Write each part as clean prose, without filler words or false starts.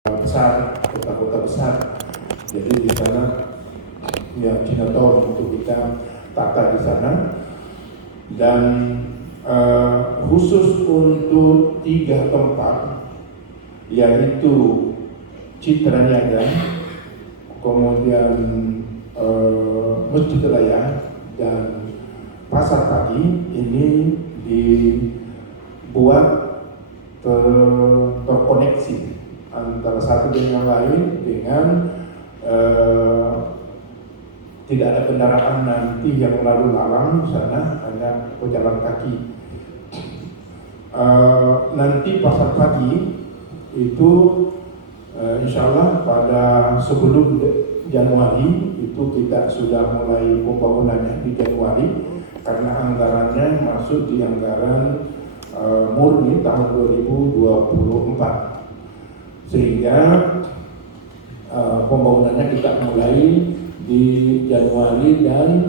besar, kota-kota besar. Jadi di sana ya Chinatown untuk kita tata di sana. Dan khusus untuk 3 tempat, yaitu Citra Niaga, kemudian Masjid Raya dan Pasar Pagi, ini dibuat terkoneksi antara satu dengan yang lain dengan tidak ada kendaraan nanti yang lalu lalang di sana, hanya pejalan kaki. Nanti Pasar Pagi itu insya Allah pada sebelum Januari itu kita sudah mulai pembangunannya di Januari, karena anggarannya masuk di anggaran murni tahun 2024, sehingga pembangunannya kita mulai di Januari dan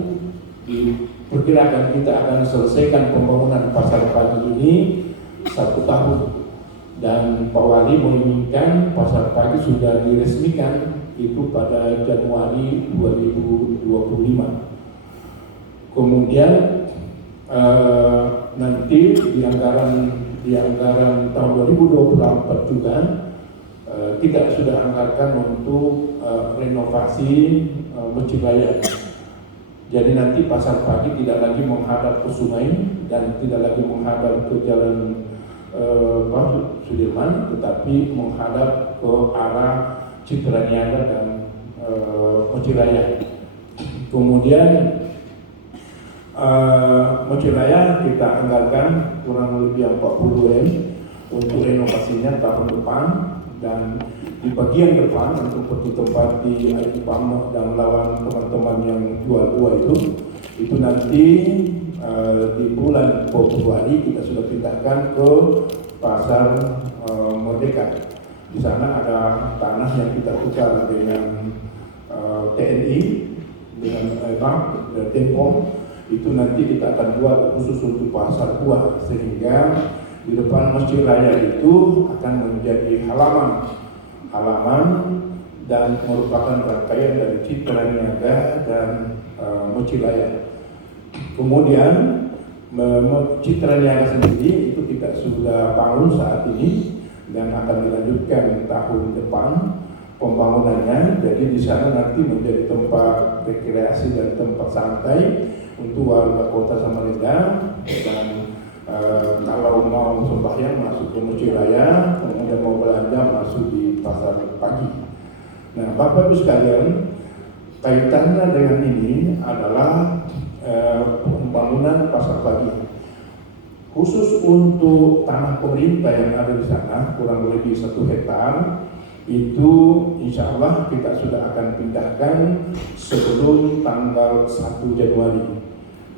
diperkirakan kita akan selesaikan pembangunan Pasar Pagi ini 1 tahun. Dan Pak Wali menginginkan Pasar Pagi sudah diresmikan itu pada Januari 2025. Kemudian nanti di anggaran tahun 2024 juga kita sudah anggarkan untuk renovasi Masjid Raya. Jadi nanti Pasar Pagi tidak lagi menghadap ke sungai dan tidak lagi menghadap ke jalan Sudirman, tetapi menghadap ke arah Citra Niaga dan Masjid Raya. Kemudian Masjid Raya kita anggarkan kurang lebih 40 M untuk renovasinya tahun depan, dan di bagian depan untuk seperti tempat di Aipam dan lawan teman-teman yang jual buah itu nanti di bulan Februari kita sudah pindahkan ke Pasar Merdeka. Di sana ada tanah yang kita tukar dengan TNI, dengan Tempong. Itu nanti kita akan buat khusus untuk pasar buah, sehingga di depan Masjid Raya itu akan menjadi halaman dan merupakan rangkaian dari Citra Niaga dan Masjid Raya. Kemudian Citra Niaga sendiri itu kita sudah bangun saat ini dan akan dilanjutkan tahun depan pembangunannya. Jadi di sana nanti menjadi tempat rekreasi dan tempat santai untuk warga kota Samarinda, dan kalau mau sembahyang masuk ke Masjid Raya, kemudian mau belanja masuk di Pasar Pagi. Nah, Bapak Ibu sekalian, kaitannya dengan ini adalah pembangunan Pasar Pagi. Khusus untuk tanah pemerintah yang ada di sana kurang lebih 1 hektar, itu insya Allah kita sudah akan pindahkan sebelum tanggal 1 Januari.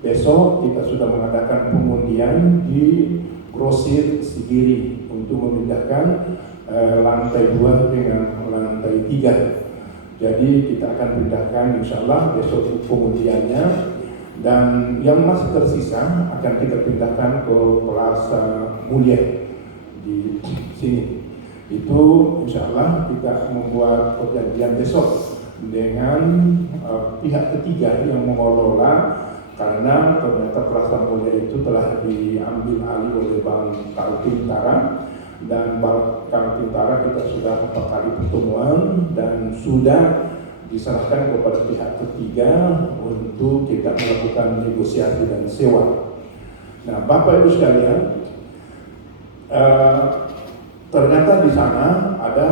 Besok kita sudah mengadakan pengundian di Grosir Sigiri untuk memindahkan lantai 2 dengan lantai 3. Jadi kita akan pindahkan insya Allah besok pengundiannya, dan yang masih tersisa akan kita pindahkan ke Plaza Mulia di sini. Itu insya Allah kita membuat perjanjian besok dengan pihak ketiga yang mengelola, karena ternyata Plaza Mulia itu telah diambil alih oleh Bank Kaltintara, dan Bank Kaltintara kita sudah 4 kali pertemuan dan sudah diserahkan kepada pihak ketiga untuk kita melakukan negosiasi dan sewa. Nah, Bapak Ibu sekalian, ternyata di sana ada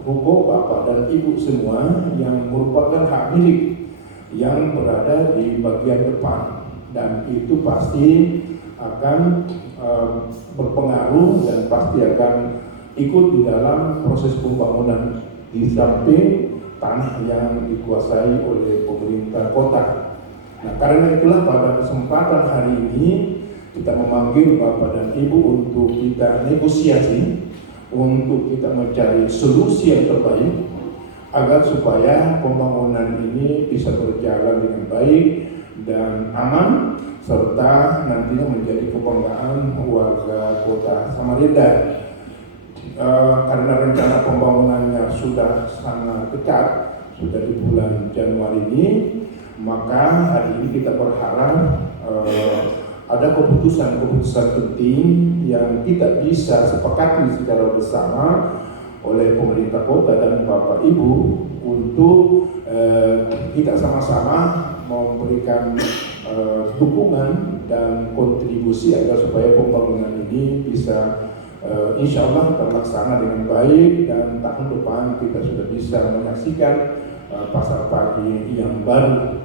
ruko Bapak dan Ibu semua yang merupakan hak milik yang berada di bagian depan, dan itu pasti akan berpengaruh dan pasti akan ikut di dalam proses pembangunan di samping tanah yang dikuasai oleh pemerintah kota. Nah, karena itulah pada kesempatan hari ini kita memanggil Bapak dan Ibu untuk kita negosiasi, untuk kita mencari solusi yang terbaik agar supaya pembangunan ini bisa berjalan dengan baik dan aman, serta nantinya menjadi kebanggaan warga kota Samarinda. karena rencana pembangunannya sudah sangat dekat, sudah di bulan Januari ini, maka hari ini kita berharap ada keputusan-keputusan penting yang kita bisa sepakati secara bersama oleh pemerintah kota dan Bapak Ibu untuk kita sama-sama memberikan dukungan dan kontribusi agar supaya pembangunan ini bisa insya Allah terlaksana dengan baik, dan tahun depan kita sudah bisa menyaksikan pasar pagi yang baru.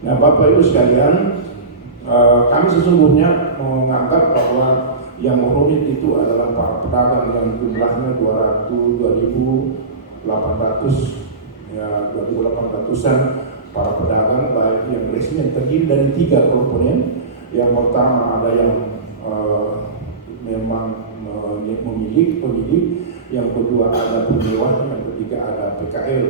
Nah, Bapak Ibu sekalian, kami sesungguhnya menganggap bahwa yang rumit itu adalah para pedagang yang jumlahnya 2.800 ya 2.800-an para pedagang, baik yang resmi yang terdiri dari 3 komponen. Yang pertama ada yang memang pemilik, yang kedua ada penyewa, yang ketiga ada PKL,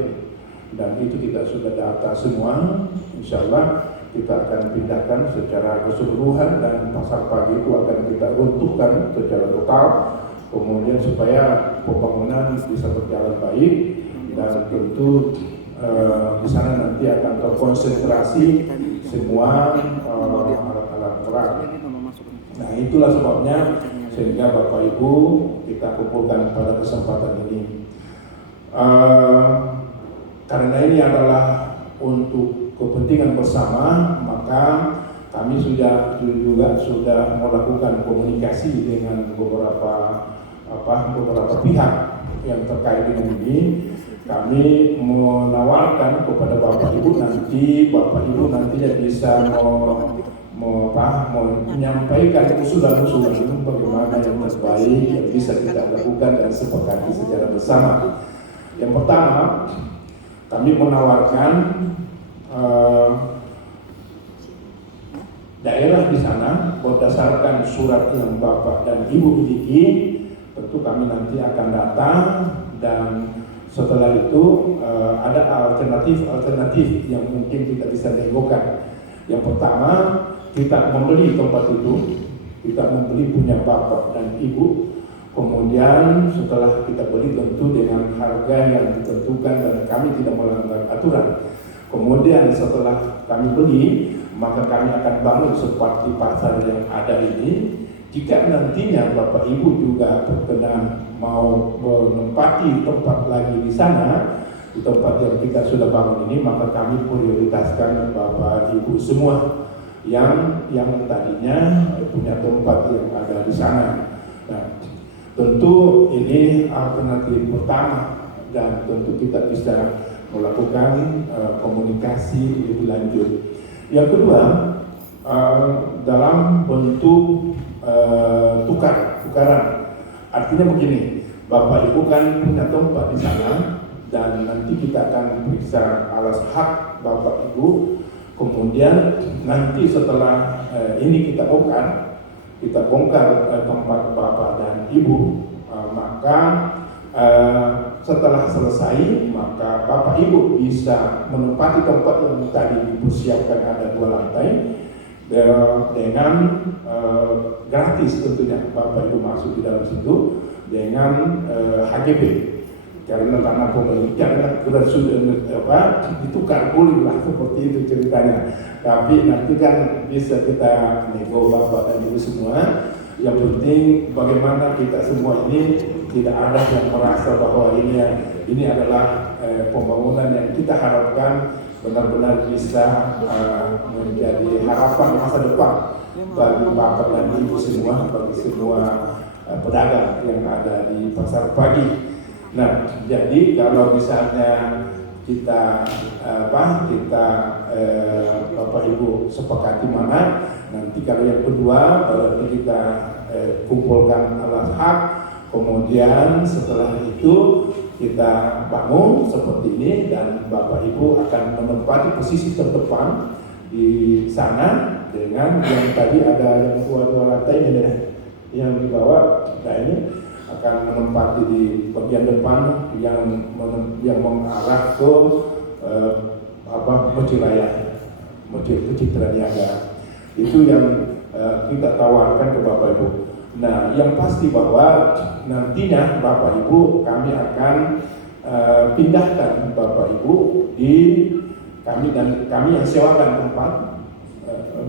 dan itu kita sudah data semua. Insya Allah kita akan pindahkan secara keseluruhan, dan pasar pagi itu akan kita runtuhkan secara total, kemudian supaya pembangunan bisa berjalan baik, dan tentu di sana nanti akan terkonsentrasi semua alat-alat perang. Nah, itulah sebabnya sehingga Bapak Ibu kita kumpulkan pada kesempatan ini. Karena ini adalah untuk kepentingan bersama, maka kami juga sudah melakukan komunikasi dengan beberapa pihak yang terkait dengan ini. Kami menawarkan kepada Bapak Ibu nantinya bisa menyampaikan usulan-usulan bagaimana yang terbaik yang bisa kita lakukan dan sepakati secara bersama. Yang pertama, kami menawarkan daerah di sana berdasarkan surat yang Bapak dan Ibu miliki, tentu kami nanti akan datang, dan setelah itu ada alternatif yang mungkin kita bisa negokan. Yang pertama, kita membeli tempat itu, kita membeli punya Bapak dan Ibu. Kemudian setelah kita beli tentu dengan harga yang ditentukan dan kami tidak melanggar aturan. Kemudian setelah kami beli, maka kami akan bangun seperti pasar yang ada ini. Jika nantinya Bapak Ibu juga berkenan mau menempati tempat lagi di sana, di tempat yang kita sudah bangun ini, maka kami prioritaskan Bapak Ibu semua yang tadinya punya tempat yang ada di sana. Nah, tentu ini alternatif pertama, dan tentu kita bisa melakukan komunikasi lebih lanjut. Yang kedua, dalam bentuk tukaran. Artinya begini, Bapak Ibu kan punya tempat di sana, dan nanti kita akan periksa alas hak Bapak Ibu. Kemudian nanti setelah ini kita bongkar tempat Bapak dan Ibu, maka setelah selesai, maka Bapak Ibu bisa menempati tempat yang tadi dipersiapkan ada 2 lantai dengan gratis tentunya. Bapak Ibu masuk di dalam situ dengan HGB, karena tanah pemilikan sudah ditukar ulang lah, seperti itu ceritanya. Tapi nanti kan bisa kita nego Bapak dan Ibu semua. Yang penting bagaimana kita semua ini tidak ada yang merasa bahwa ini adalah pembangunan yang kita harapkan benar-benar bisa menjadi harapan masa depan bagi Bapak dan Ibu semua, bagi semua pedagang yang ada di pasar pagi. Nah, jadi kalau misalnya kita Bapak Ibu sepakati mana, nanti kalau yang kedua berarti kita kumpulkan alas hak, kemudian setelah itu kita bangun seperti ini, dan Bapak Ibu akan menempati posisi terdepan di sana dengan yang tadi ada yang 2 lantai ini yang di bawah. Nah, ini akan menempati di bagian depan yang mengarah ke Masjid Citra Niaga. Itu yang kita tawarkan ke Bapak Ibu. Nah, yang pasti bahwa nantinya Bapak Ibu kami akan pindahkan Bapak Ibu di kami yang sewakan tempat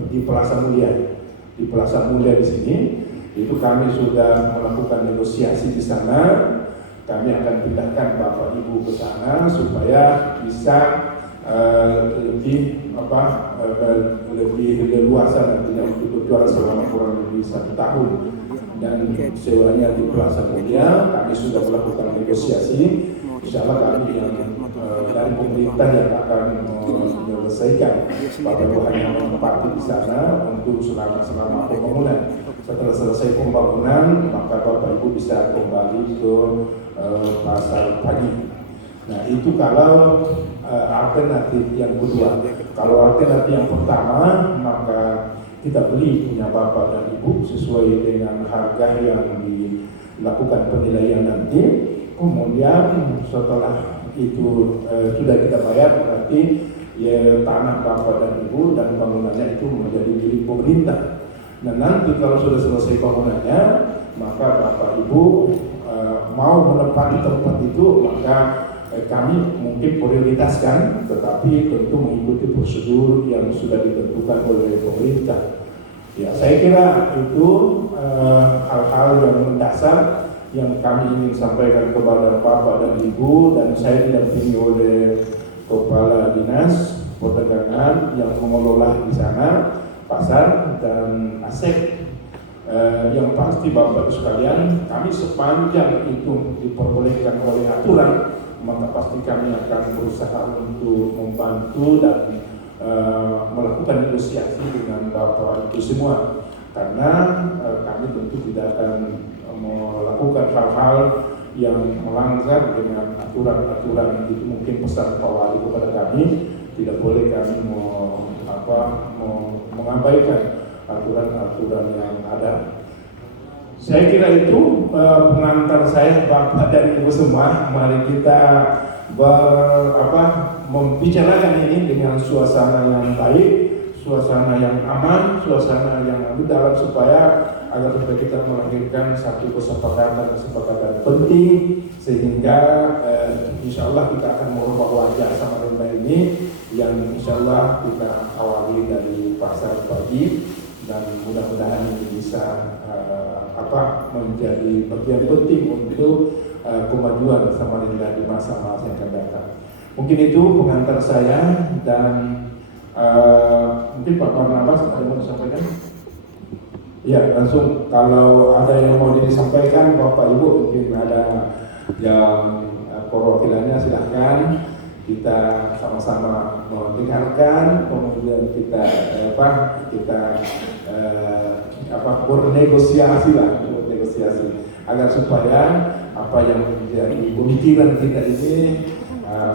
di Plaza Mulia. Di Plaza Mulia di sini itu kami sudah melakukan negosiasi di sana. Kami akan pindahkan Bapak Ibu ke sana supaya bisa lebih leluasa nantinya untuk berjualan selama kurang lebih 1 tahun. Dan sewanya di Plaza Mulia kami sudah melakukan negosiasi. Insya Allah kami yang dari pemerintah yang akan menyelesaikan. Bapak Ibu hanya menempati di sana untuk selama pembangunan. Setelah selesai pembangunan maka Bapak Ibu bisa kembali ke pasar pagi. Nah itu kalau alternatif yang kedua. Kalau alternatif yang pertama maka kita beli punya Bapak dan Ibu sesuai dengan harga yang dilakukan penilaian nanti. Kemudian setelah itu sudah kita bayar, berarti ya, tanah Bapak dan Ibu dan bangunannya itu menjadi milik pemerintah. Nah nanti kalau sudah selesai bangunannya, maka Bapak Ibu mau menempati tempat itu, maka kami mungkin prioritaskan, tetapi tentu mengikuti prosedur yang sudah ditentukan oleh pemerintah. Ya, saya kira itu hal-hal yang mendasar yang kami ingin sampaikan kepada Bapak dan Ibu, dan saya didampingi oleh Kepala Dinas Perdagangan yang mengelola di sana pasar dan aset. Yang pasti Bapak sekalian, kami sepanjang itu diperbolehkan oleh aturan, maka pasti kami akan berusaha untuk membantu dan melakukan negosiasi dengan Bapak itu semua, karena kami tentu tidak akan melakukan hal-hal yang melanggar dengan aturan-aturan itu. Mungkin pesan Pak Wali kepada kami, tidak boleh kami mengabaikan aturan-aturan yang ada. Saya kira itu pengantar saya Bapak dan Ibu semua. Mari kita membicarakan ini dengan suasana yang baik, suasana yang aman, suasana yang dalam, supaya kita melahirkan satu kesepakatan penting, sehingga insya Allah kita akan merubah wajah Samarinda ini yang insya Allah kita awali dari pasar pagi, dan mudah-mudahan ini bisa menjadi bagian penting untuk kemajuan Samarinda di masa-masa yang akan datang. Mungkin itu pengantar saya, dan mungkin Pak Barnabas ada yang mau disampaikan? Ya, langsung kalau ada yang mau disampaikan Bapak Ibu, mungkin ada yang perwakilannya, silahkan. Kita sama-sama mendengarkan, kemudian kita bernegosiasi agar supaya apa yang menjadi pemikiran kita ini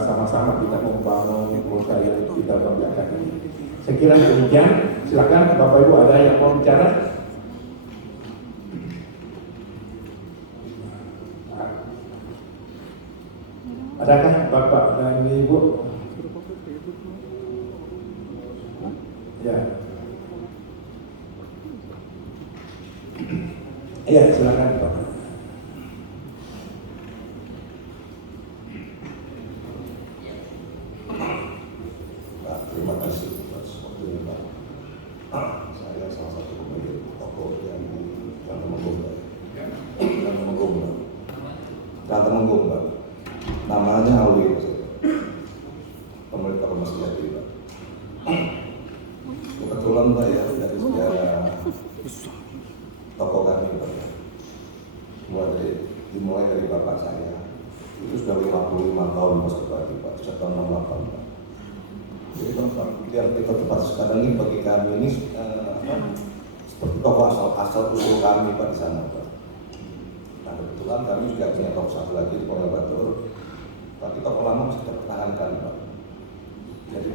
sama-sama kita membangun kota yang kita banggakan ini. Saya kira demikian. Silakan Bapak Ibu, ada yang mau bicara? Adakah Bapak dan Ibu? Ya. Iya, silakan Pak. Terima kasih atas waktunya Pak. Saya salah satu pemilik toko yang di Temenggung, namanya Alwi, pemilik toko Mas Jati, Pak. Kebetulan Pak ya, dari sejarah toko kami Pak ya, dimulai dari bapak saya itu sudah 55 tahun Mas Bupati Pak, sejak tahun 68 Pak. Jadi tempat yang kita tempat sekarang ini bagi kami ini seperti toko asal usul kami Pak di sana Pak. Nah kebetulan kami juga punya toko satu lagi di Pondok Batur, tapi toko lama masih terpertahankan Pak. Jadi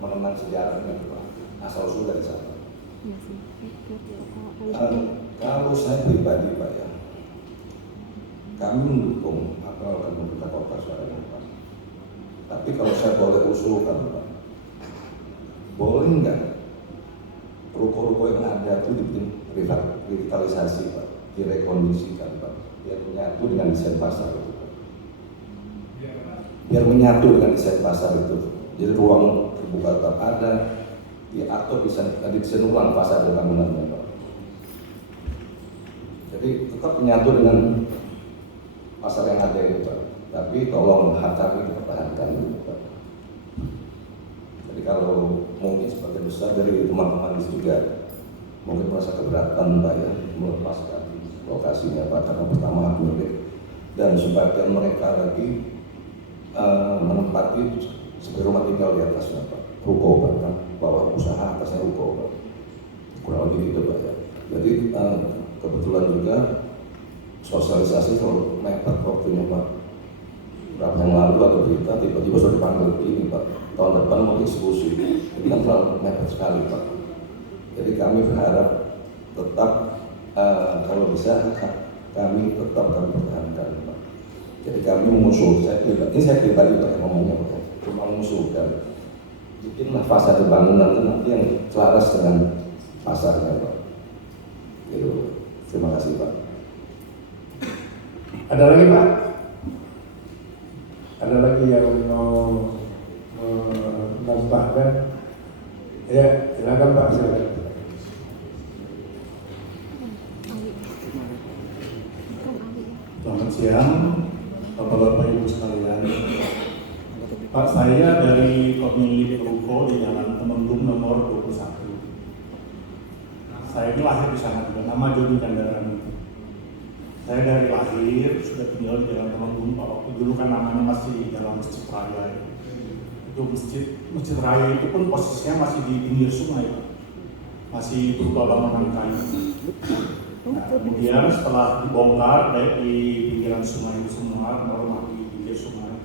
mengenang sejarahnya Pak, asal usul dari sana. Kalau saya pribadi Pak ya, kami mendukung apa yang akan membuka kota suaranya Pak. Tapi kalau saya boleh usulkan Pak, boleh nggak ruko-ruko yang ada itu dibikin revitalisasi Pak, direkondisikan Pak, biar menyatu dengan desain pasar itu Pak. Biar menyatu dengan desain pasar itu, jadi ruang terbuka tetap ada, atau bisa desain ulang pasar dan bangunannya Pak. Jadi tetap menyatu dengan pasar yang ada itu Pak, tapi tolong hak kami dipertahankan dulu Pak. Jadi kalau mungkin sebagian besar dari teman-teman di sini juga mungkin merasa keberatan Pak ya melepaskan lokasinya Pak, karena pertama hak milik, dan sebagian mereka lagi menempati sebagai rumah tinggal di atasnya Pak, ruko Pak, kan bawah usaha atasnya ruko Pak, kurang lebih gitu Pak ya. Jadi kebetulan juga sosialisasi kalau mepet waktunya Pak, berapa yang lalu atau berita tiba-tiba sudah dipanggil ini Pak, tahun depan mau eksekusi, jadi kan terlalu mepet sekali Pak. Jadi kami berharap tetap kalau bisa kami tetap kami pertahankan Pak. Jadi kami mengusul, saya pribadi Pak yang ngomongnya Pak, cuma mengusulkan bikinlah fasade bangunan itu nanti yang selaras dengan pasarnya Pak. Gitu. Terima kasih Pak. Ada lagi Pak? Ada lagi yang mau menambahkan? Ya, silakan Pak, silakan. Selamat siang, Bapak-Bapak Ibu sekalian. Pak, saya dari pemilik ruko di Jalan Temenggung nomor 21. Saya ini lahir di sana juga, nama Jody Gandaran. Saya dari lahir sudah tinggal di Jalan Temenggung, Pak. Waktu dulu kan namanya masih Jalan Masjid Raya. Itu Masjid Raya itu pun posisinya masih di pinggir sungai, Pak. Masih berupa bangunan kayu. Nah, kemudian setelah dibongkar dari pinggiran sungai itu semua, rumah di pinggir sungai,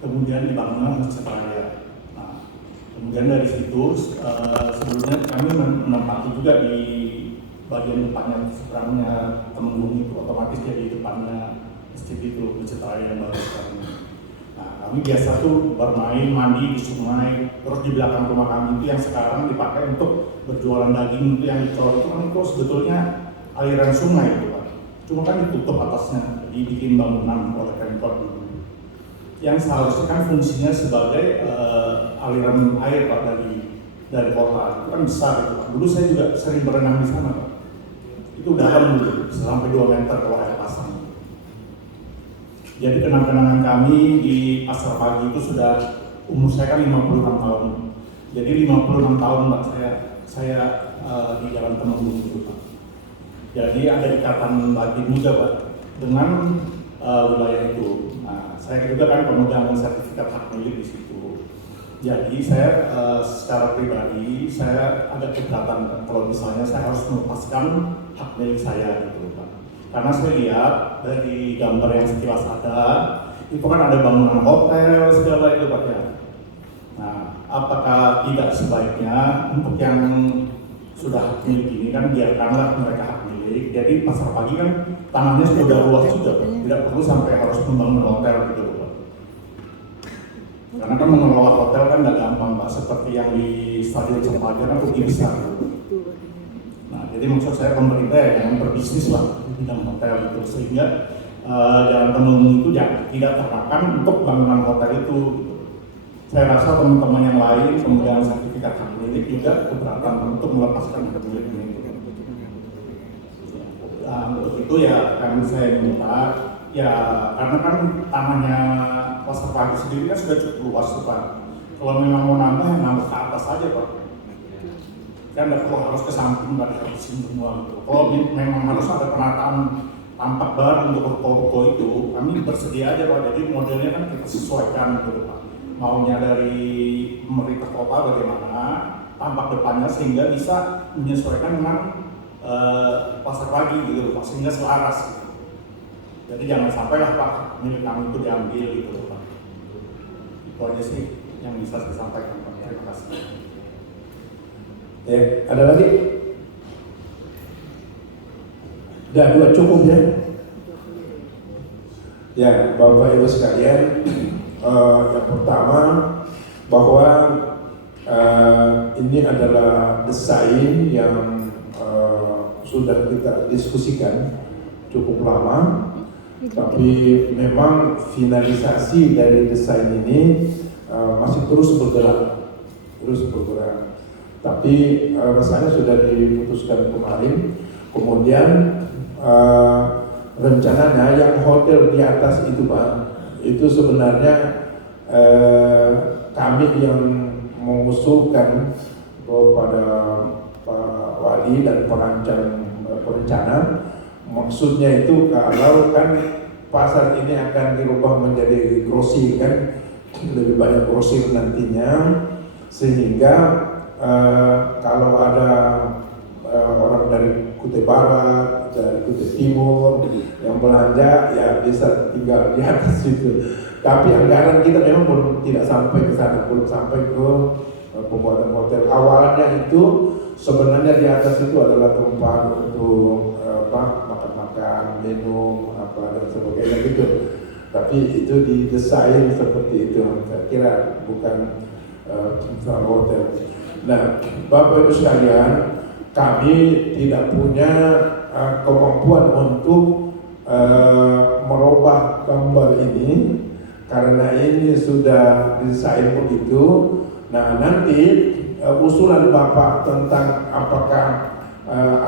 kemudian dibangunlah Masjid Raya. Nah, kemudian dari situ sebelumnya kami menempati juga di bagian depannya, seberangnya Temenggung itu, otomatis jadi depannya masjid itu, Masjid Raya yang baru sekarang. Nah, kami biasa tuh bermain, mandi di sungai, terus di belakang rumah kami itu yang sekarang dipakai untuk berjualan daging itu yang dicor itu kan itu sebetulnya aliran sungai itu Pak. Cuma kan ditutup atasnya, jadi bikin bangunan oleh Pemkot dulu. Yang seharusnya kan fungsinya sebagai aliran air Pak dari kota, itu kan besar itu Pak. Dulu saya juga sering berenang di sana Pak. Itu dalam dulu, sampai 2 meter kalau air pasang. Jadi kenang-kenangan kami di Pasar Pagi itu sudah, umur saya kan 56 tahun. Jadi 56 tahun Pak saya di Jalan Temenggung itu Pak. Jadi ada ikatan batin juga Pak dengan wilayah itu. Nah, saya juga kan pemegang sertifikat hak milik di situ. Jadi saya secara pribadi saya agak keberatan kalau misalnya saya harus melepaskan hak milik saya gitu Pak. Karena saya lihat dari gambar yang sekilas ada, itu kan ada bangunan hotel segala itu Pak ya. Nah, apakah tidak sebaiknya untuk yang sudah hak milik ini kan biarkanlah mereka hak milik. Jadi Pasar Pagi kan tanahnya sudah luas juga, tidak perlu sampai harus membangun hotel gitu Pak. Karena kan mengelola hotel kan tidak gampang Pak, seperti yang di Stadion Sempaja kan rugi besar. Nah, jadi maksud saya pemerintah ya jangan berbisnis lah di bidang hotel itu, sehingga Jalan Temenggung itu tidak termakan untuk bangunan hotel itu. Saya rasa teman-teman yang lain pemegang sertifikat hak milik juga keberatan untuk melepaskan hak milik ini. Untuk itu ya kami saya minta ya, karena kan tanahnya Pasar Pagi sendiri kan sudah cukup luas Pak. Kalau memang mau nambah, nambah ke atas aja Pak. Kan nggak perlu harus ke samping, nggak dihabisin semua gitu. Kalau memang harus ada penataan tampak baru untuk ruko-ruko itu, kami bersedia aja Pak. Jadi modelnya kan kita sesuaikan gitu Pak. Maunya dari pemerintah kota bagaimana tampak depannya sehingga bisa menyesuaikan dengan Pasar Pagi gitu Pak, sehingga selaras gitu. Jadi jangan sampai lah Pak milik kami itu diambil gitu Pak. Itu aja sih yang bisa saya sampaikan Pak. Terima kasih. Ya, ada lagi? Ya, 2 cukup ya. Ya, Bapak Ibu sekalian, yang pertama bahwa ini adalah desain yang sudah kita diskusikan cukup lama, tapi memang finalisasi dari desain ini masih terus bergerak. Tapi rasanya sudah diputuskan kemarin. Kemudian rencananya yang hotel di atas itu Pak, itu sebenarnya kami yang mengusulkan kepada Pak Wali dan perancang perencana. Maksudnya itu kalau kan pasar ini akan dirubah menjadi grosir kan, lebih banyak grosir nantinya, sehingga kalau ada orang dari Kutai Barat, dari Kutai Timur yang belanja ya bisa tinggal di atas itu. Tapi anggaran kita memang belum tidak sampai ke sana, belum sampai ke pembuatan hotel. Awalnya itu sebenarnya di atas itu adalah tempat untuk makan-makan, minum, dan sebagainya gitu. Tapi itu didesain seperti itu. Saya kira bukan hotel. Nah, Bapak Ibu sekalian, kami tidak punya kemampuan untuk merubah gambar ini karena ini sudah didesain begitu. Nah, nanti usulan Bapak tentang apakah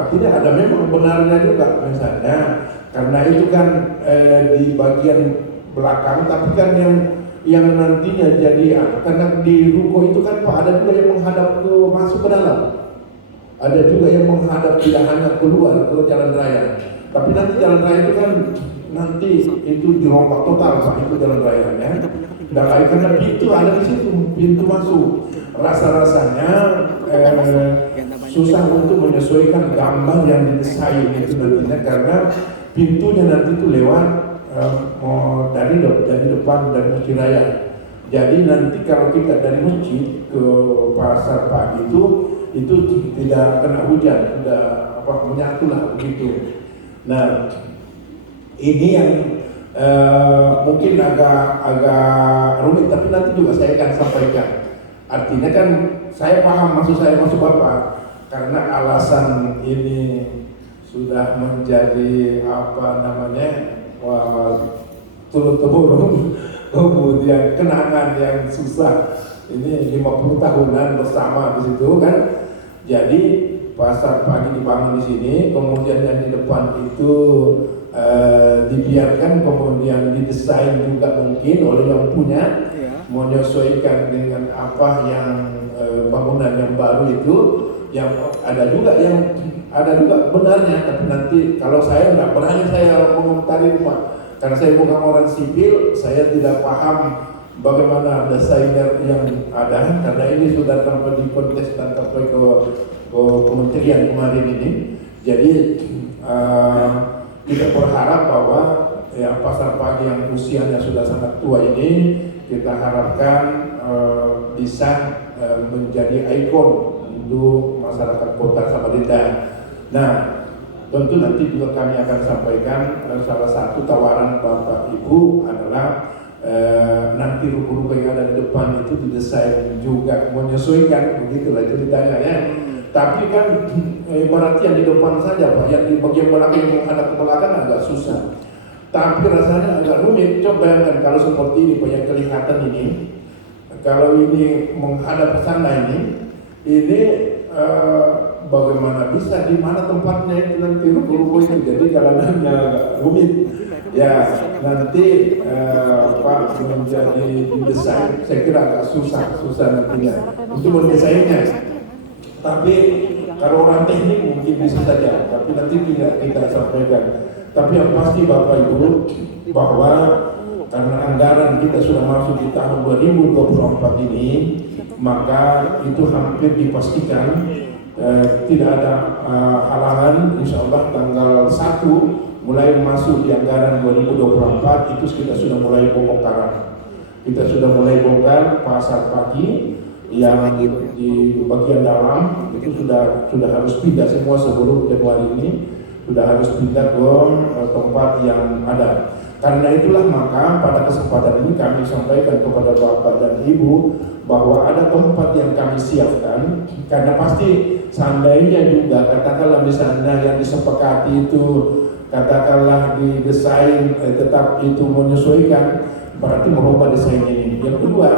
artinya ada memang benarnya juga misalnya, karena itu kan di bagian belakang, tapi kan yang nantinya jadi karena di ruko itu kan Pak ada juga yang menghadap ke masuk ke dalam, ada juga yang menghadap tidak hanya keluar ke jalan raya, tapi nanti jalan raya itu kan nanti itu dirombak total Pak, itu jalan rayanya. Dan karena pintu ada di situ, pintu masuk, rasa-rasanya susah untuk menyesuaikan gambar yang didesain itu nantinya, karena pintunya nanti itu lewat dari depan dari masjid raya. Jadi nanti kalau kita dari masjid ke pasar pagi itu tidak kena hujan, sudah menyatu lah begitu. Nah, ini yang mungkin agak rumit, tapi nanti juga saya akan sampaikan. Artinya kan saya paham maksud Bapak, karena alasan ini sudah menjadi turun-temurun, kemudian kenangan yang susah. Ini 50 tahunan bersama di situ kan. Jadi pasar pagi dibangun di sini, kemudian yang di depan itu dibiarkan, kemudian didesain juga mungkin oleh yang punya, menyesuaikan dengan apa yang bangunan yang baru itu, yang ada juga benarnya, tapi nanti kalau saya nggak berani saya mengomentari Pak, karena saya bukan orang sipil, saya tidak paham bagaimana desainer yang ada, karena ini sudah sampai di kontes dan sampai ke kementerian kemarin ini. Jadi kita berharap bahwa pasar pagi yang usianya sudah sangat tua ini, kita harapkan bisa menjadi ikon untuk masyarakat Kota Samarinda. Nah, tentu nanti juga kami akan sampaikan salah satu tawaran Bapak Ibu adalah nanti ruko-ruko yang ada di depan itu didesain juga menyesuaikan, begitulah ceritanya ya. Tapi kan ibaratnya yang di depan saja Pak, yang di bagian belakang yang menghadap ke belakang agak susah. Tapi rasanya agak rumit. Coba bayangkan kalau seperti ini Pak, yang kelihatan ini, kalau ini menghadap ke sana ini bagaimana bisa, di mana tempatnya itu nanti ruko-ruko itu, jadi jalanannya agak rumit. Ya nanti Pak menjadi desain, saya kira agak susah nantinya untuk mendesainnya. Tapi kalau orang teknik mungkin bisa saja, tapi nanti tidak kita sampaikan. Tapi yang pasti Bapak Ibu, bahwa karena anggaran kita sudah masuk di tahun 2024 ini, maka itu hampir dipastikan tidak ada halangan. Insya Allah tanggal 1 mulai masuk di anggaran 2024 itu kita sudah mulai pembongkaran. Kita sudah mulai bongkar pasar pagi yang di bagian dalam itu sudah harus pindah semua sebelum Januari ini, sudah harus pindah ke tempat yang ada. Karena itulah maka pada kesempatan ini kami sampaikan kepada Bapak dan Ibu bahwa ada tempat yang kami siapkan, karena pasti seandainya juga katakanlah misalnya yang disepakati itu katakanlah didesain tetap itu menyesuaikan, berarti merubah desain ini. Yang kedua,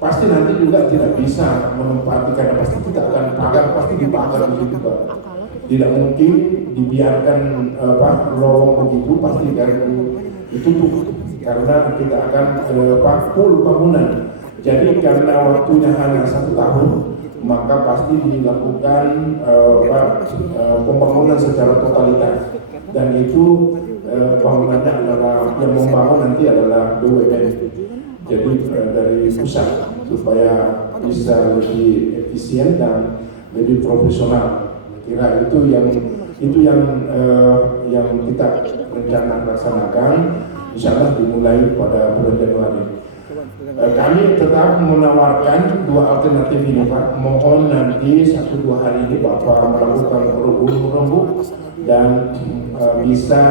pasti nanti juga tidak bisa menempati, karena pasti kita akan pagar, pasti dibakar begitu Pak. Tidak mungkin dibiarkan lorong begitu, pasti akan ditutup karena kita akan full bangunan. Jadi karena waktunya hanya 1 tahun, maka pasti dilakukan pembangunan secara totalitas, dan itu bangunannya adalah yang membangun nanti adalah BUMN. Jadi dari pusat supaya bisa lebih efisien dan lebih profesional. Kira itu yang kita rencana laksanakan, insya Allah dimulai pada bulan Januari. Kami tetap menawarkan 2 alternatif ini Pak. Mohon nanti 1-2 hari ini Bapak melakukan rembuk dan bisa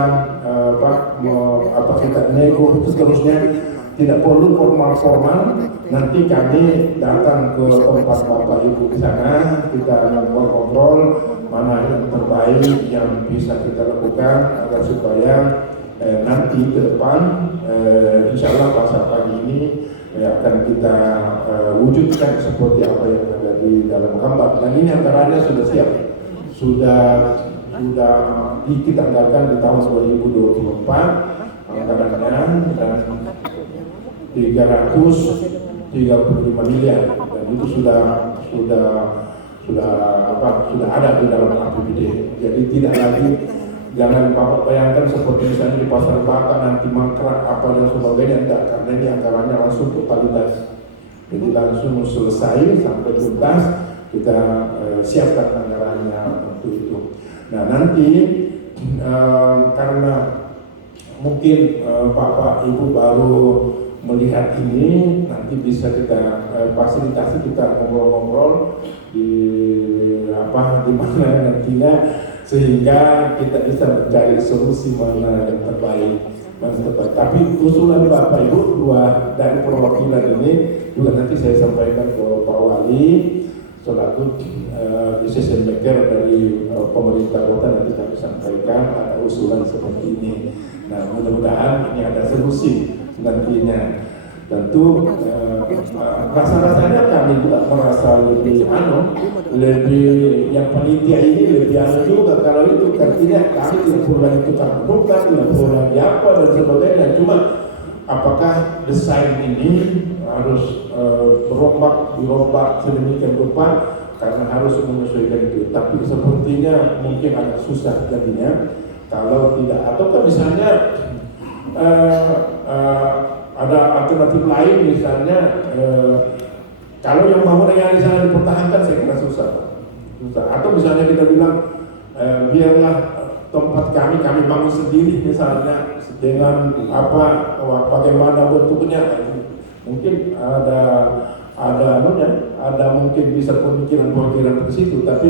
kita nego seterusnya. Tidak perlu formal, nanti kami datang ke tempat Bapak Ibu di sana, kita ngobrol mana yang terbaik yang bisa kita lakukan agar supaya nanti ke depan insya Allah pasar pagi ini akan kita wujudkan seperti apa yang ada di dalam gambar. Dan ini antaranya sudah siap, sudah kita anggarkan di tahun 2024 anggarannya, dan 335 miliar, dan itu sudah ada di dalam APBD. Jadi tidak lagi, jangan Bapak bayangkan seperti misalnya di pasar Baka nanti mangkrak apa dan sebagainya, enggak, karena ini anggarannya langsung totalitas. Jadi langsung selesai sampai tuntas, kita siapkan anggarannya untuk itu. Nah nanti karena mungkin Bapak Ibu baru melihat ini, nanti bisa kita fasilitasi, kita ngobrol-ngobrol di mana nantinya, sehingga kita bisa mencari solusi mana yang terbaik. Tapi usulan Bapak Ibu dari perwakilan ini juga nanti saya sampaikan ke Pak Wali selaku decision maker dari pemerintah kota, nanti kami sampaikan ada usulan seperti ini. Nah mudah-mudahan ini ada solusi nantinya. Tentu rasa-rasanya kami juga merasa lebih yang panitia ini lebih juga kalau itu, artinya kami tidak perlu lagi tukar bukan, tidak perlu lagi apa dan sebagainya. Cuma apakah desain ini harus dirombak sedemikian rupa karena harus menyesuaikan itu. Tapi sepertinya mungkin agak susah jadinya kalau tidak, atau misalnya ada alternatif lain, misalnya kalau yang bangunan yang di sana dipertahankan, saya kira susah. Atau misalnya kita bilang biarlah tempat kami bangun sendiri misalnya dengan bagaimana bentuknya, mungkin ada mungkin bisa pemikiran ke situ, tapi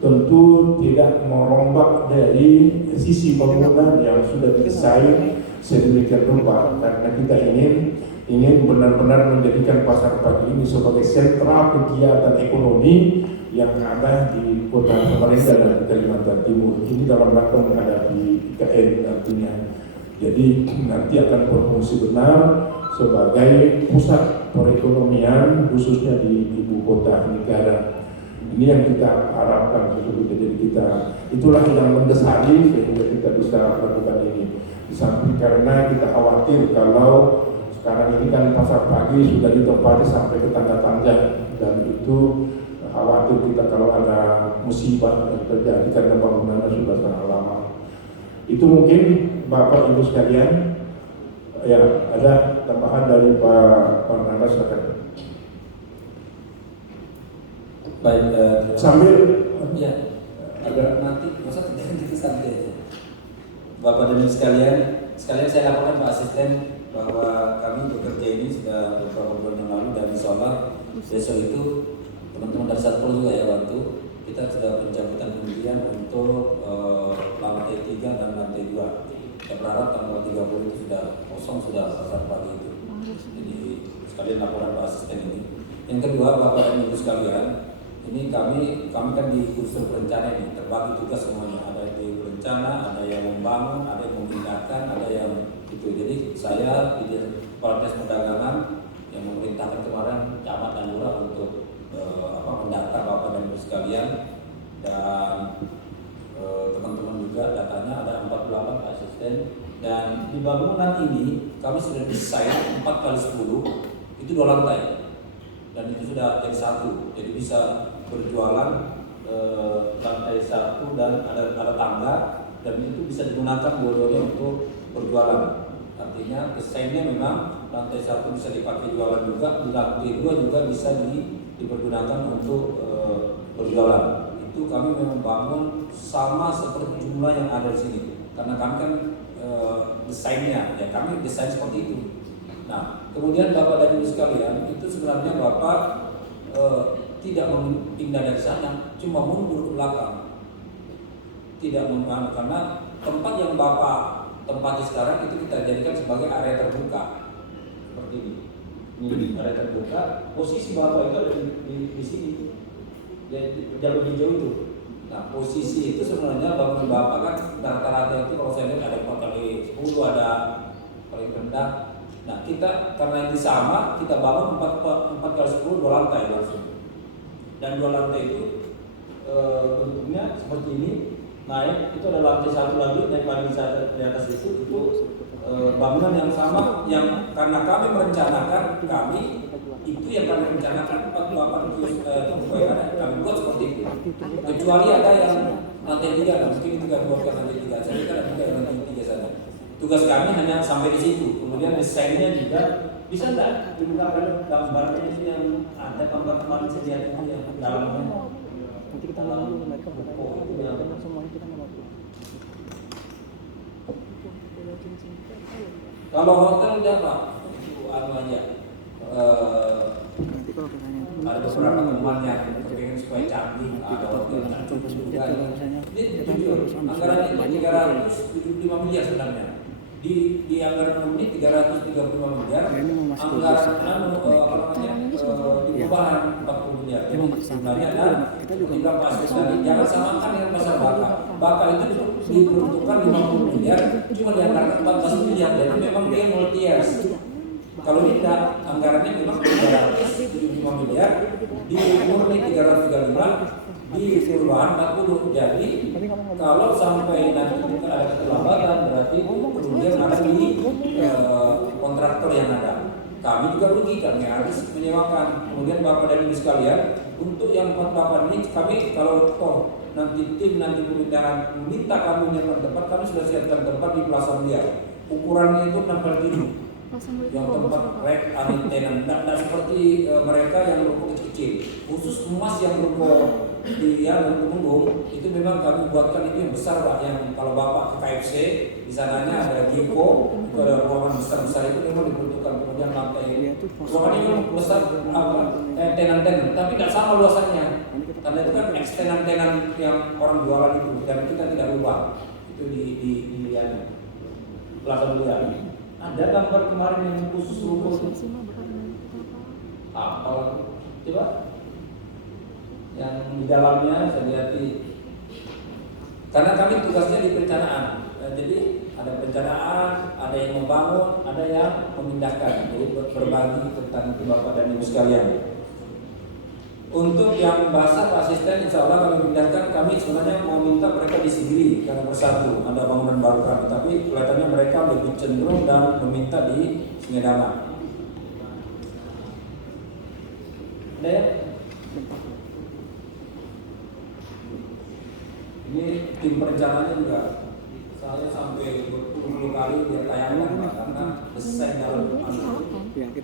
tentu tidak merombak dari sisi bangunan yang sudah didesain sedemikian rupa, karena kita ingin benar-benar menjadikan pasar pagi ini sebagai sentral kegiatan ekonomi yang ada di kota Samarinda dan Kalimantan Timur. Ini dalam rangka menghadapi IKN nantinya. Jadi nanti akan berfungsi benar sebagai pusat perekonomian khususnya di ibu kota negara. Ini yang kita harapkan sesungguhnya. Jadi itulah yang mendasari sehingga kita bisa lakukan ini. Di samping karena kita khawatir kalau sekarang ini kan pasar pagi sudah ditempati sampai ke tangga-tangga, dan itu khawatir kita kalau ada musibah yang terjadi karena bangunannya sudah sangat lama. Itu mungkin Bapak Ibu sekalian, ya ada tambahan dari Pak Nanas akan. Baik, sambil ya ada nanti masa tidak sambil. Bapak dan Ibu sekalian saya laporkan Pak Asisten bahwa kami bekerja ini sudah beberapa bulan yang lalu, dan insya Allah besok itu teman-teman dari Satpol juga ya bantu. Kita sudah pencabutan hunian untuk lantai 3 dan lantai 2. Saya berharap tanggal 30 itu sudah kosong, sudah pasar pagi itu. Jadi sekalian laporan Pak Asisten ini. Yang kedua, Bapak dan Ibu sekalian, ini kami kan di unsur perencana ini terbagi tugas semuanya. Ada di berencana, ada yang membangun, ada yang memindahkan, ada yang itu. Jadi saya di Kepala Dinas Perdagangan yang memerintahkan kemarin camat dan lurah untuk mendata Bapak dan Ibu sekalian, dan teman-teman juga datanya ada 48 asisten. Dan di bangunan ini kami sudah desain 4x10, itu 2 lantai, dan itu sudah jadi satu, jadi bisa berjualan lantai 1 dan ada tangga, dan itu bisa digunakan dua-duanya untuk berjualan. Artinya desainnya memang lantai 1 bisa dipakai jualan juga, di lantai 2 juga bisa dipergunakan untuk berjualan. Itu kami memang bangun sama seperti jumlah yang ada di sini, karena kami kan desainnya, ya kami desain seperti itu. Nah, kemudian Bapak dan Ibu sekalian, itu sebenarnya Bapak tidak pindah dari sana, cuma mundur ke belakang. Tidak mengambil, karena tempat yang Bapak tempati sekarang itu kita jadikan sebagai area terbuka seperti ini. Ini area terbuka, posisi Bapak itu ada di sini, jalur hijau itu. Nah, posisi itu sebenarnya bangunan Bapak kan rata-rata itu kalau saya lihat ada 4x10, ada paling rendah. Nah, kita karena ini sama, kita bangun 4x10 2 lantai langsung. Dan 2 lantai itu bentuknya seperti ini. Naik itu ada lantai 1 lagi, naik lagi di atas itu bangunan yang sama, yang karena kami merencanakan, itu yang kami rencanakan 48 itu kami buat seperti itu. Kecuali ada yang lantai 3, mungkin kita buatkan lantai 3. Saya kira ada yang lantai 3 saja. Tugas kami hanya sampai di situ. Kemudian desainnya juga bisa enggak digunakan gambarnya itu yang ada gambar kemarin saya lihat itu yang dalamnya. Nanti kita ngomong mereka semuanya kita ngomong. Kalau hotel udah Pak, anu aja. Nanti kalau pertanyaan itu Ada beberapa teman yang pengen supaya canggih, ada hotel yang cukup juga. Ini jujur, anggaran itu 375 miliar sebenarnya. Di anggaran ini 335 miliar. Anggaran di perubahan 40 miliar. Jadi sebenarnya ada tidak pasti tadi. Jangan samakan dengan pasar Baka. Baka itu diperuntukkan 50 miliar, cuma dianggarkan 14 miliar. Jadi memang dia multi years. Kalau tidak, anggarannya memang 375 miliar, di murni 335, di perubahan 40. Jadi kalau sampai nanti kita ada keterlambatan, berarti kerugian ada di kontraktor yang ada. Kami juga rugi, kami harus menyewakan. Kemudian Bapak dan Ibu sekalian, untuk yang 48 ini kami kalau nanti tim pemindahan meminta kami menyiapkan tempat, kami sudah siapkan tempat di Plaza Mulia. Ukurannya itu 6x7. Yang tempat rek tenan, tidak seperti mereka yang ruko kecil. Khusus emas yang ruko di punggung itu memang kami buatkan itu yang besar Pak. Yang kalau Bapak ke KFC di sananya ada Giko, itu ada ruangan besar itu memang dibutuhkan. Kemudian lantai ruangan ini besar tenan-tenan, tapi tidak sama luasannya. Karena itu kan tenan-tenan yang orang jualan itu, dan kita tidak ubah itu di Plaza Mulia. Ada gambar kemarin yang khusus ruko itu. Apa coba? Yang di dalamnya saya lihat karena kami tugasnya di perencanaan. Jadi ada perencanaan, ada yang membangun, ada yang memindahkan. Jadi berbagi tentang itu Bapak dan Ibu sekalian. Untuk yang bahasa asisten, insya Allah kami memindahkan. Kami sebenarnya mau minta mereka disigiri karena bersatu ada bangunan baru kami, tapi kelihatannya mereka lebih cenderung dan meminta di Singedama. Ada ya? Ini tim perencananya juga saya sampai berpuluh kali dia tayangkan karena desain dalam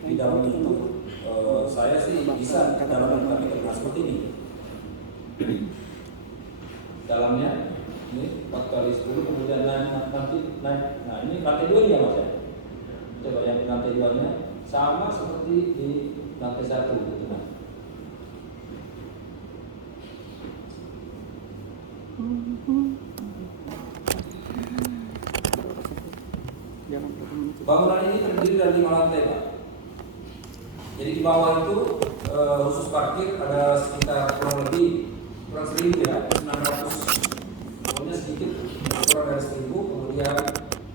di dalam itu saya sih bisa dalam tapi seperti ini. Dalamnya ini 4x10, kemudian nanti naik. Nah ini lantai 2 ya Mas ya. Coba yang lantai 2-nya sama seperti di lantai 1 gitu nah. Bangunan ini terdiri dari 5 lantai, Pak. Jadi di bawah itu khusus parkir ada sekitar kurang 1.000 ya, 900, pokoknya sedikit kurang dari 1.000. Kemudian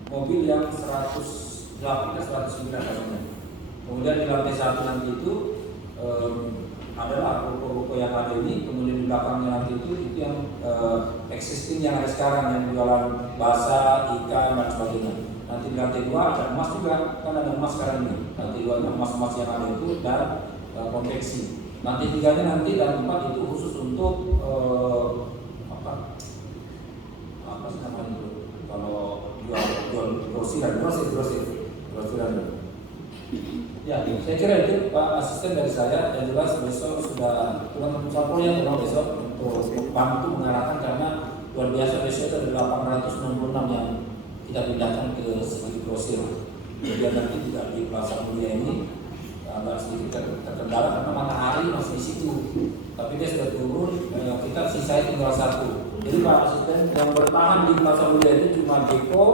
mobil yang 108 ke 109 katanya. Kemudian di lantai 1 nanti itu adalah ruko-ruko yang ada ini. Kemudian di belakangnya nanti itu yang existing yang ada sekarang, yang jualan basah, ikan dan sebagainya. Nanti di lantai 2 ada emas juga, kan ada emas sekarang ini. Lantai 2 nya emas-emas yang ada itu dan konveksi. Lantai 3-nya nanti dan 4 itu khusus untuk apa sih namanya itu? Kalau jual grosiran. Ya, saya kira itu Pak Asisten dari saya, yang jelas besok sudah kurang sampulnya besok untuk bantu mengarahkan, karena luar biasa besok ada 866 yang kita pindahkan ke segi grosir. Jadi nanti tidak di Plaza Mulia ini agak sedikit terkendala karena matahari masih di situ, tapi dia sudah turun, kita sisa tinggal 1. Jadi Pak Asisten yang bertahan di Plaza Mulia itu cuma Jeko,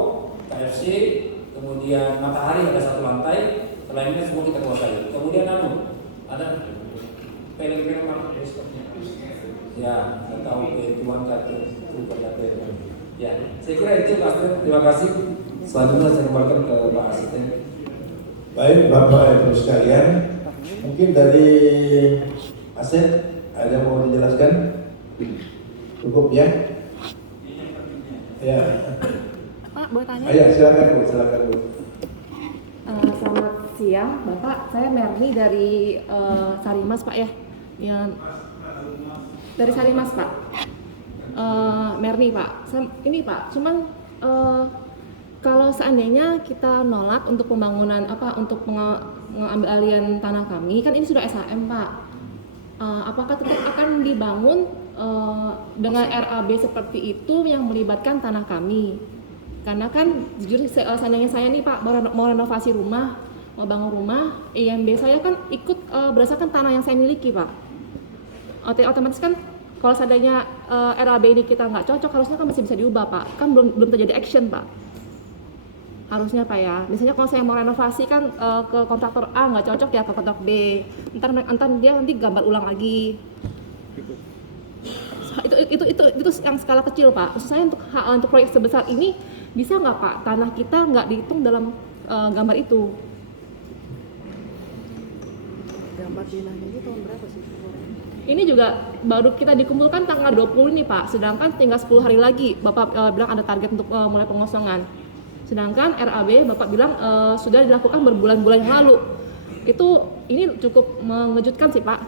KFC, kemudian Matahari ada 1 lantai. Lainnya semua kita kuasai. Kemudian ada film-film apa besoknya? Ya, saya tahu Tuhan kata ya, saya kira itu Pak Asisten. Terima kasih. Selanjutnya saya kembalikan ke Pak Asisten. Baik, Bapak Ibu sekalian, mungkin dari Asep ada yang mau dijelaskan? Cukup ya? Ya. Pak, boleh tanya? Ayo, silakan Bu. Selamat siang, Bapak. Saya Merni dari Sarimas, Pak ya. Yang dari Sarimas, Pak. Merni, Pak. Ini Pak, cuman kalau seandainya kita nolak untuk pembangunan untuk mengambil alihan tanah kami, kan ini sudah SHM, Pak. Apakah tetap akan dibangun dengan RAB seperti itu yang melibatkan tanah kami? Karena kan jujur seandainya saya nih Pak mau renovasi rumah, mau bangun rumah, IMB saya kan ikut berdasarkan tanah yang saya miliki, Pak. Otomatis kan kalau seandainya RAB ini kita nggak cocok, harusnya kan masih bisa diubah, Pak. Kan belum terjadi action, Pak. Harusnya Pak ya. Misalnya kalau saya mau renovasi kan ke kontraktor A nggak cocok ya ke kontraktor B. Entar dia nanti gambar ulang lagi. Itu yang skala kecil, Pak. Maksud saya untuk proyek sebesar ini bisa nggak Pak tanah kita nggak dihitung dalam gambar itu? Gambar tanahnya ini tahun berapa sih? Ini juga baru kita dikumpulkan tanggal 20 nih Pak, sedangkan tinggal 10 hari lagi Bapak bilang ada target untuk mulai pengosongan. Sedangkan RAB Bapak bilang sudah dilakukan berbulan-bulan yang lalu. Ini cukup mengejutkan sih Pak.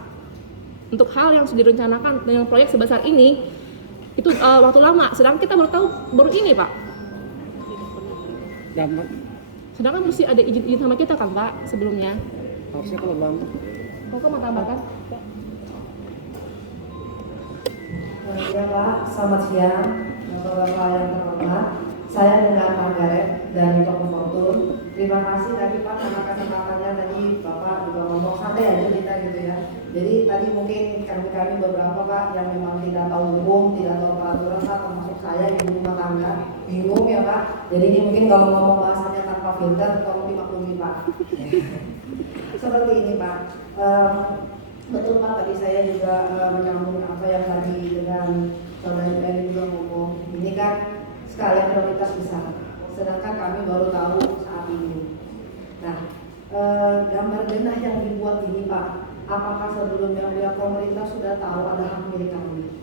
Untuk hal yang sudah direncanakan dengan proyek sebesar ini, itu waktu lama, sedangkan kita baru ini Pak. Sedangkan mesti ada izin sama kita kan Pak sebelumnya. Harusnya kalau bangun. Kok mau tambahkan? Ya Pak, selamat siang Bapak-bapak yang terhormat. Saya dengan Margaret dari Toko Fortun. Terima kasih tadi Pak karena kesempatannya tadi Bapak juga ngomong santai aja kita gitu ya. Jadi tadi mungkin kami beberapa Pak yang memang tidak tahu hukum, tidak tahu peraturan Pak, termasuk saya ibu rumah tangga, bingung ya Pak. Jadi ini mungkin kalau ngomong bahasanya tanpa filter, tolong dimaklumi Pak. Seperti ini Pak. Betul Pak, tadi saya juga menyambung apa yang tadi dengan Saudara Eri juga ngomong. Ini kan sekalian prioritas besar, sedangkan kami baru tahu saat ini. Nah, gambar denah yang dibuat ini Pak, apakah sebelumnya pihak pemerintah sudah tahu ada hak milik kami?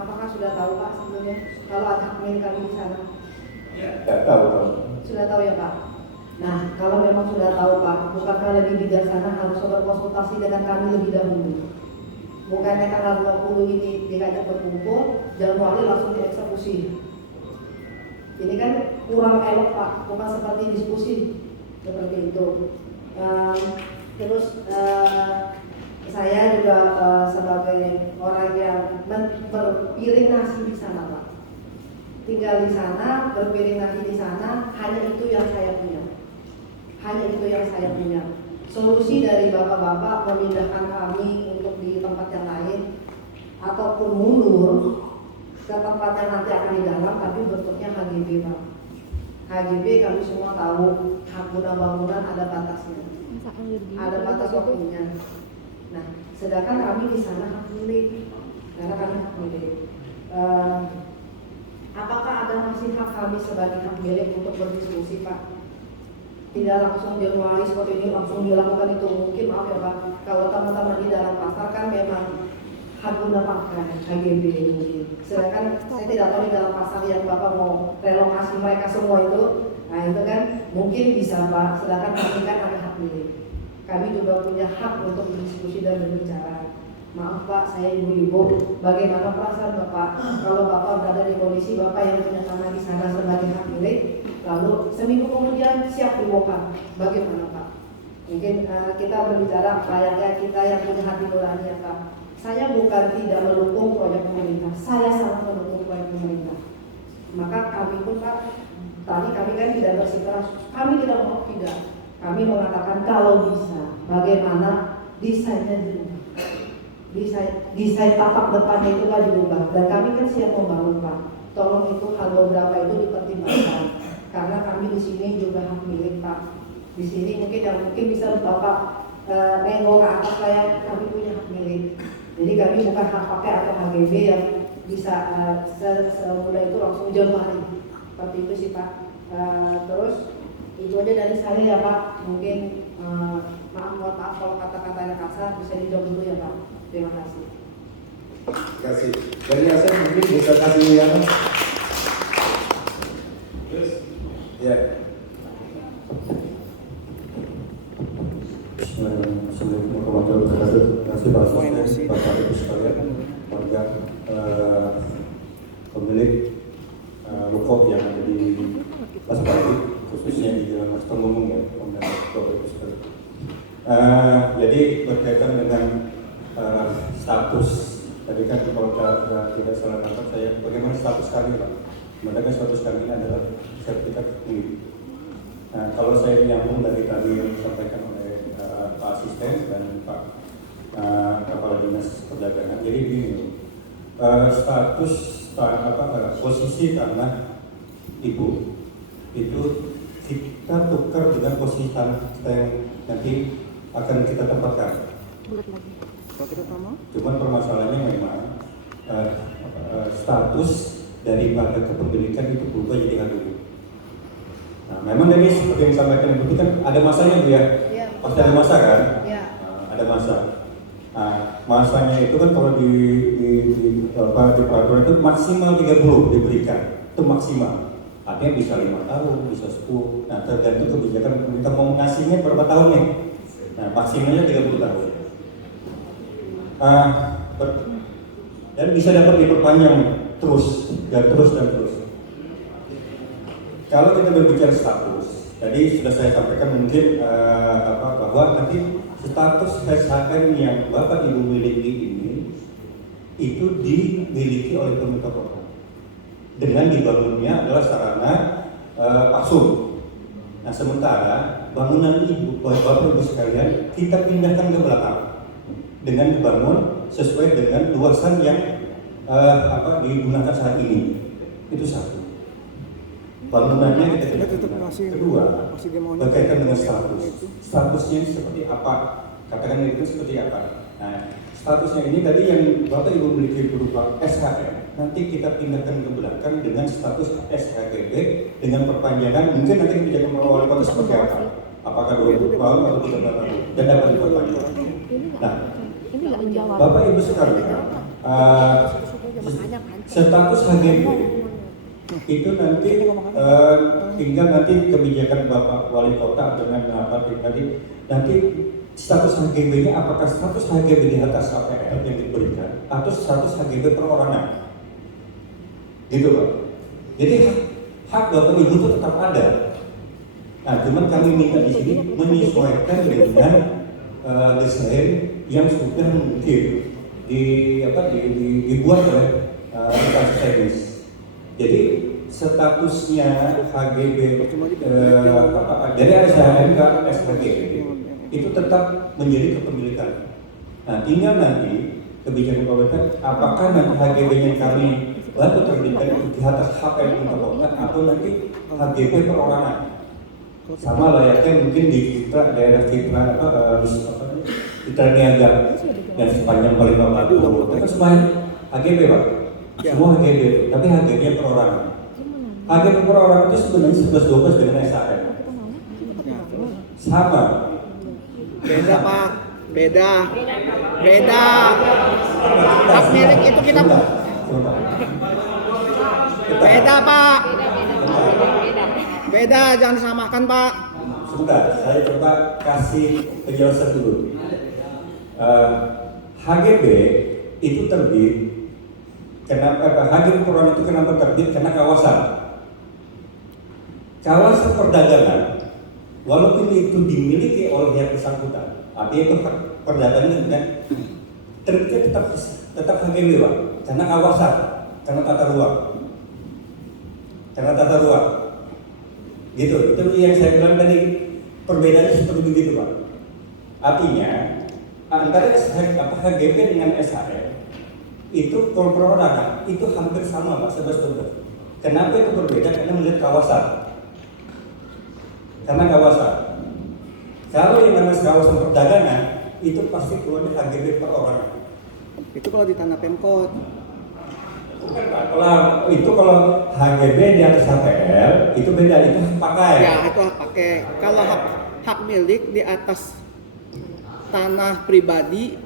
Apakah sudah tahu Pak sebelumnya kalau ada hak milik kami di sana? Ya, tahu. Sudah tahu ya Pak? Nah, kalau memang sudah tahu Pak, bukankah lebih bijaksana harus berkonsultasi dengan kami lebih dahulu? Bukannya tanggal 20 ini dikajak berkumpul, Januari langsung dieksekusi. Ini kan kurang elok Pak, bukan seperti diskusi seperti itu. Terus saya juga sebagai orang yang berpiring nasi di sana Pak, tinggal di sana, berpiring nasi di sana, hanya itu yang saya punya. Solusi dari bapak-bapak memindahkan kami untuk di tempat yang lain ataupun mundur ke tempat yang nanti akan di dalam, tapi bentuknya HGB Pak. HGB kami semua tahu hak guna bangunan ada batasnya, ada batas waktunya. Nah, sedangkan kami di sana hak milik, karena kami hak milik. Apakah ada masih hak kami sebagai hak milik untuk berdiskusi, Pak? Tidak langsung Januari seperti ini langsung dilakukan itu. Mungkin maaf ya Pak, kalau teman-teman di dalam pasar kan memang hak guna pakai HGB mungkin. Sedangkan saya tidak tahu di dalam pasar yang Bapak mau relokasi mereka semua itu, nah itu kan mungkin bisa Pak. Sedangkan kami kan ada hak milik. Kami juga punya hak untuk berdiskusi dan berbicara. Maaf Pak, saya ibu-ibu, bagaimana perasaan Bapak kalau Bapak berada di kondisi Bapak yang punya tanah di sana sebagai hak milik, lalu seminggu kemudian siap dibongkar, bagaimana Pak? Mungkin kita berbicara layaknya kita yang punya hati nurani ya Pak. Saya bukan tidak mendukung proyek pemerintah, saya sangat mendukung proyek pemerintah. Maka kami pun Pak, tadi kami kan tidak bersikeras, kami tidak mau tidak. Kami mengatakan kalau bisa, bagaimana desainnya dirubah. Desain tapak depannya itu Pak dirubah. Dan kami kan siap membangun Pak. Tolong itu hal beberapa itu dipertimbangkan. Karena kami di sini juga hak milik Pak. Di sini mungkin yang mungkin bisa Bapak nengok ke atas saya, kami punya hak milik. Jadi kami bukan hak pakai atau HGB yang bisa semudah itu langsung Januari. Seperti itu sih Pak. Terus itu aja dari saya ya Pak. Mungkin mohon maaf kalau kata-katanya kasar, bisa dijawab dulu ya Pak. Terima kasih. Terima kasih. Dari Asen mungkin bisa kasih yang ya. Assalamualaikum warahmatullahi wabarakatuh. Terima kasih Pak Asisten, Bapak Ibu sekalian, warga pemilik ruko yang ada di Pasar khususnya di Jalan Mas Temunggung ya, Bapak Ibu sekalian. Jadi berkaitan dengan status tadi kan kalau tidak salah nangkap saya, bagaimana status kami Pak? Sebenarnya status kami ini adalah sertifikat milik. Nah, kalau saya menyambung dari tadi yang disampaikan oleh Pak Asisten dan Pak Kepala Dinas Perdagangan, jadi begini, status posisi tanah Ibu itu kita tukar dengan posisi tanah kita yang nanti akan kita tempatkan. Cuman permasalahannya memang status daripada kepemilikan itu berubah jadi hak ibu. Nah, memang ini seperti yang disampaikan Ibu kan ada masanya Bu ya? Ya. Pasti ada masa kan? Ya. Ada masa. Nah, masanya itu kan kalau di peraturan itu maksimal 30 diberikan, itu maksimal. Artinya bisa 5 tahun, bisa 10. Nah, tergantung kebijakan pemerintah mau ngasihnya berapa tahun nih. Nah, maksimalnya 30 tahun. Dan bisa dapat diperpanjang terus dan terus. Kalau kita berbicara status, tadi sudah saya sampaikan mungkin bahwa nanti status SHM yang Bapak Ibu miliki ini itu dimiliki oleh pemerintah kota dengan dibangunnya adalah sarana paksum. Nah, sementara bangunan Ibu, Bapak Ibu sekalian, kita pindahkan ke belakang dengan dibangun sesuai dengan luasan yang digunakan saat ini. Itu satu. Bangunannya kita tidak. Kedua, berkaitan dengan status. Statusnya ini seperti apa? Katakan itu seperti apa? Nah, statusnya ini tadi yang Bapak Ibu miliki berupa SHM, nanti kita pindahkan ke belakang dengan status SHGB dengan perpanjangan. Mungkin nanti kebijakan wali kota seperti apa? Apakah 20 tahun atau 30 tahun? Dan dapat diperpanjang. Nah, Bapak Ibu sekalian, status HGB itu nanti tinggal nanti kebijakan Bapak Wali Kota dengan apa tadi nanti status HGB-nya apakah status HGB di atas KPR yang diberikan atau status HGB perorangan, gitu Pak. Jadi hak Bapak Ibu itu tetap ada. Nah, cuman kami minta di sini menyesuaikan dengan desain yang sudah mungkin dibuat oleh instansi teknis. Jadi statusnya HGB dari SHM ke SHGB itu tetap menjadi kepemilikan. Nah, tinggal nanti kebijakan pemerintah apakah nanti HGB yang kami bantu terbitkan itu di atas hak yang pemerintah atau nanti HGB perorangan. Sama layaknya mungkin di kita daerah kita kita niaga dan sepanjang Palembang Batu itu kan semuanya HGB Pak, semua HGB, tapi HGB-nya perorangan. HGB perorangan itu sebenarnya 11-12 dengan SHM. Sama. Beda Pak, beda. Hak milik itu kita beda Pak. Beda, jangan disamakan Pak. Sebentar, saya coba kasih penjelasan dulu. HGB itu terbit, kenapa HGB perorangan itu kenapa terbit? Karena kawasan perdagangan, walaupun itu dimiliki oleh yang bersangkutan, artinya itu perdagangan kan, terbitnya tetap HGB Pak, karena kawasan, karena tata ruang, gitu. Itu yang saya bilang tadi, perbedaannya seperti begitu Pak. Artinya antara HGB dengan SHM itu kalau perorangan itu hampir sama Pak, 11-12. Kenapa itu berbeda? Karena melihat kawasan. Karena kawasan. Kalau yang namanya kawasan perdagangan itu pasti keluarnya HGB perorangan. Itu kalau di tanah Pemkot. Bukan Pak, kalau HGB di atas HPL itu beda, itu hak pakai. Ya, itu hak pakai. Kalau hak milik di atas tanah pribadi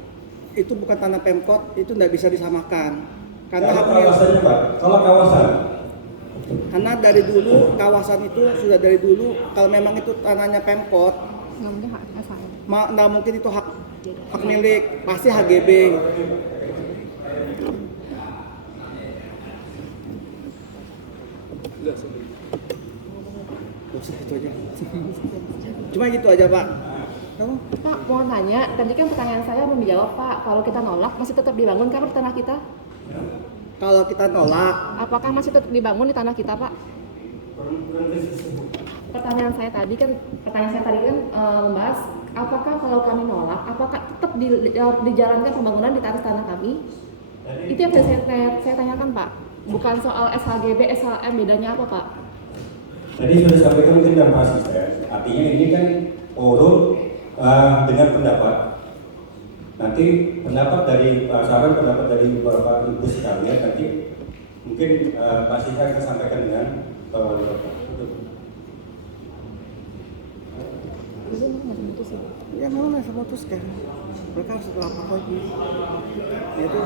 itu bukan tanah Pemkot, itu tidak bisa disamakan. Karena Kalau hak milik, kawasannya Pak, kalau kawasan karena dari dulu kawasan itu sudah dari dulu kalau memang itu tanahnya Pemkot, nggak mungkin itu hak milik, pasti HGB. Itu aja. Cuma gitu aja Pak. Pak, mau tanya, tadi kan pertanyaan saya belum dijawab Pak. Kalau kita nolak, masih tetap dibangun kan di tanah kita? Kalau kita nolak, Apakah masih tetap dibangun di tanah kita Pak? Pertanyaan saya tadi kan membahas apakah kalau kami nolak, apakah tetap dijalankan pembangunan di atas tanah kami? Itu yang saya tanyakan Pak. Bukan soal SHGB, SHM, bedanya apa Pak? Tadi sudah sampaikan mungkin dan Pak Asisten. Artinya ini kan forum dengan pendapat. Nanti pendapat dari saran pendapat dari beberapa ibu sekalian nanti mungkin Pak Asisten akan sampaikan dengan Pak Wali Kota. ya memang harus memutuskan. Mereka harus lapor lagi. Itu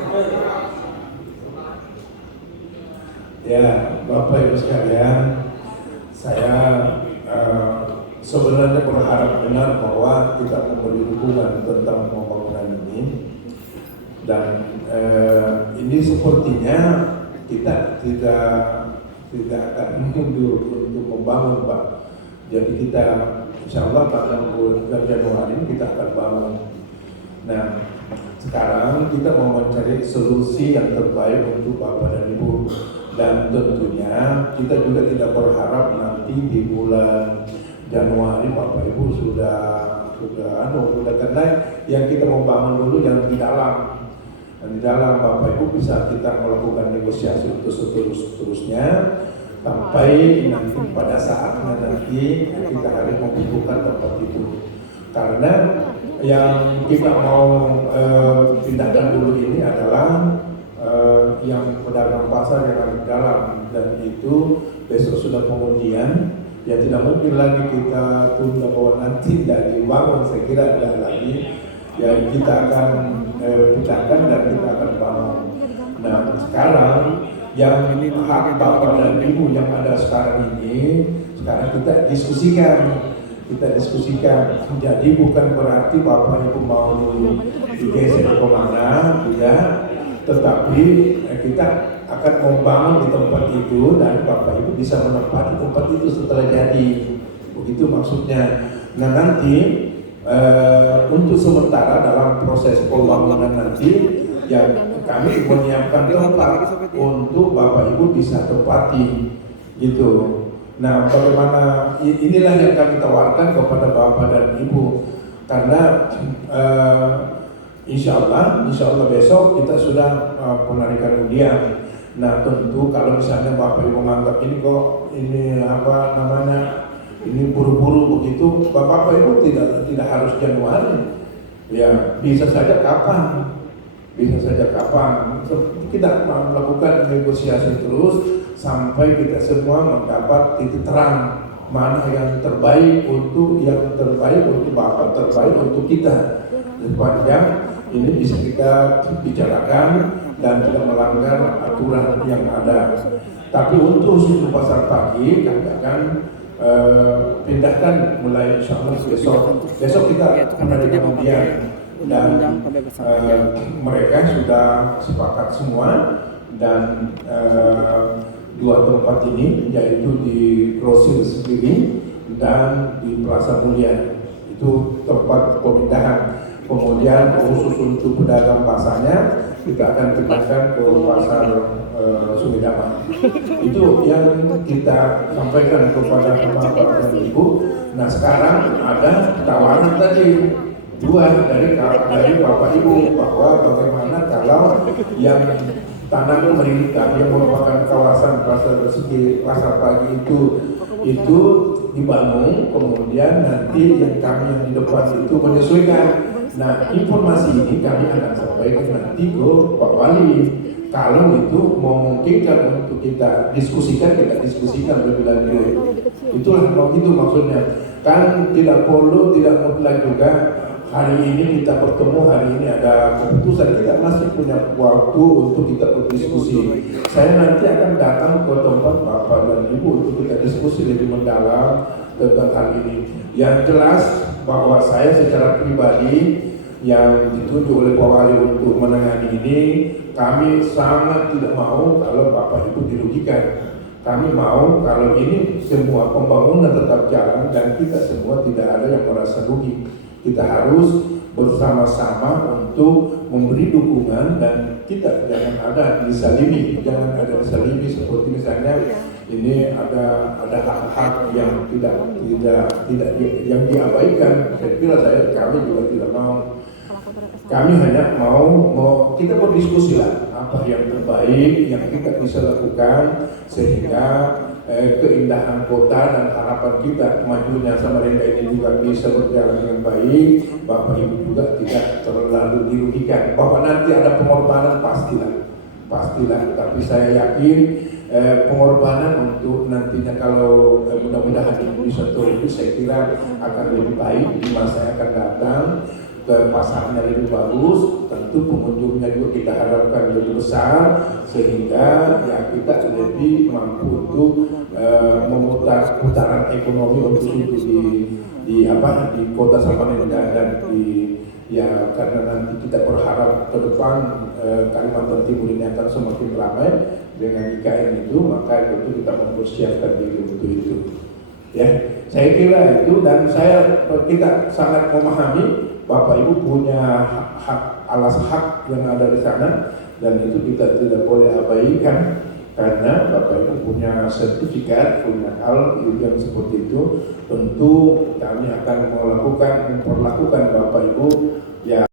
Ya, Bapak Ibu sekalian, saya sebenarnya berharap benar bahwa kita memberi dukungan tentang pembangunan ini, dan ini sepertinya kita tidak akan mundur untuk membangun Pak. Jadi kita insya Allah pada bulan Januari kita akan bangun. Nah, sekarang kita mau mencari solusi yang terbaik untuk Bapak dan Ibu. Dan tentunya kita juga tidak berharap nanti di bulan Januari Bapak Ibu sudah karena yang kita mau bangun dulu yang di dalam. Dan di dalam Bapak Ibu bisa kita melakukan negosiasi untuk seterusnya sampai nanti pada saatnya nanti kita harus membutuhkan tempat itu. Karena yang kita mau tindakan dulu ini adalah yang pedagang pasar yang ada di dalam, dan itu besok sudah pengundian. Ya tidak mungkin lagi kita tunda bahwa nanti tidak dibangun, saya kira tidak lagi. Ya kita akan pecahkan dan kita akan bangun. Nah sekarang yang hak Bapak dan Ibu yang ada sekarang ini, sekarang kita diskusikan. Jadi bukan berarti Bapak Ibu mau digeser ke mana, tidak. Tetapi kita akan membangun di tempat itu dan Bapak Ibu bisa menempati tempat itu setelah jadi. Begitu maksudnya. Nah nanti untuk sementara dalam proses pembangunan nanti ya kami menyiapkan tempat untuk Bapak Ibu bisa tempati gitu. Nah bagaimana, inilah yang kami tawarkan kepada Bapak dan Ibu, karena Insya Allah besok kita sudah penarikan undian. Nah tentu kalau misalnya Bapak Ibu menganggap ini kok ini apa namanya ini buru-buru begitu, Bapak Ibu tidak harus Januari, ya bisa saja kapan, kita melakukan negosiasi terus sampai kita semua mendapat titik terang mana yang terbaik untuk Bapak, terbaik untuk kita. Sepanjang ini bisa kita bicarakan dan tidak melanggar aturan yang ada. Tapi untuk suku pasar pagi kami akan pindahkan mulai insya Allah besok kita menerima undian dan mereka sudah sepakat semua dan dua tempat ini yaitu di Grosir sendiri dan di Plaza Mulia itu tempat pemindahan. Kemudian khusus untuk pedagang pasarnya kita akan pindahkan ke pasar Sungai Damai. Itu yang kita sampaikan kepada Bapak dan Ibu. Nah sekarang ada tawaran tadi dua dari Bapak Ibu bahwa bagaimana kalau yang tanah pemerintah yang merupakan kawasan pasar pagi itu dibangun, kemudian nanti yang kami yang di depan itu menyesuaikan. Nah informasi ini kami akan sampaikan nanti ke Pak Wali. Kalau itu memungkinkan untuk kita diskusikan lebih lanjut. Itulah begitu maksudnya. Kan tidak perlu, tidak mutlak juga hari ini kita bertemu, hari ini ada keputusan, kita masih punya waktu untuk kita berdiskusi. Saya nanti akan datang ke tempat Bapak dan Ibu untuk kita diskusi lebih mendalam tentang hal ini. Yang jelas bahwa saya secara pribadi yang ditunjuk oleh Pak Wali untuk menangani ini, kami sangat tidak mau kalau Bapak Ibu dirugikan. Kami mau kalau ini semua pembangunan tetap jalan dan kita semua tidak ada yang merasa rugi. Kita harus bersama-sama untuk memberi dukungan dan kita jangan ada disalimi, seperti misalnya ini ada hak-hak yang tidak yang diabaikan. Saya kira kami juga tidak mau. Kami hanya mau kita berdiskusi lah apa yang terbaik yang kita bisa lakukan sehingga keindahan kota dan harapan kita majunya Samarinda ini juga bisa berjalan dengan baik. Bapak Ibu juga tidak terlalu dirugikan. Bahwa nanti ada pengorbanan pastilah. Tapi saya yakin pengorbanan untuk nantinya kalau mudah-mudahan ini bisa terwujud, saya kira akan lebih baik di masa yang akan datang. Ke pasarnya lebih bagus, tentu pengunjungnya juga kita harapkan lebih besar sehingga ya kita lebih mampu untuk memutar putaran ekonomi untuk di kota Samarinda dan ya karena nanti kita berharap ke depan Kalimantan Timur ini akan semakin ramai dengan IKN itu, maka itu kita mempersiapkan diri untuk itu. Ya, saya kira itu dan kita sangat memahami Bapak Ibu punya hak yang ada di sana dan itu kita tidak boleh abaikan karena Bapak Ibu punya sertifikat, punya hal yang seperti itu. Tentu kami akan memperlakukan Bapak Ibu ya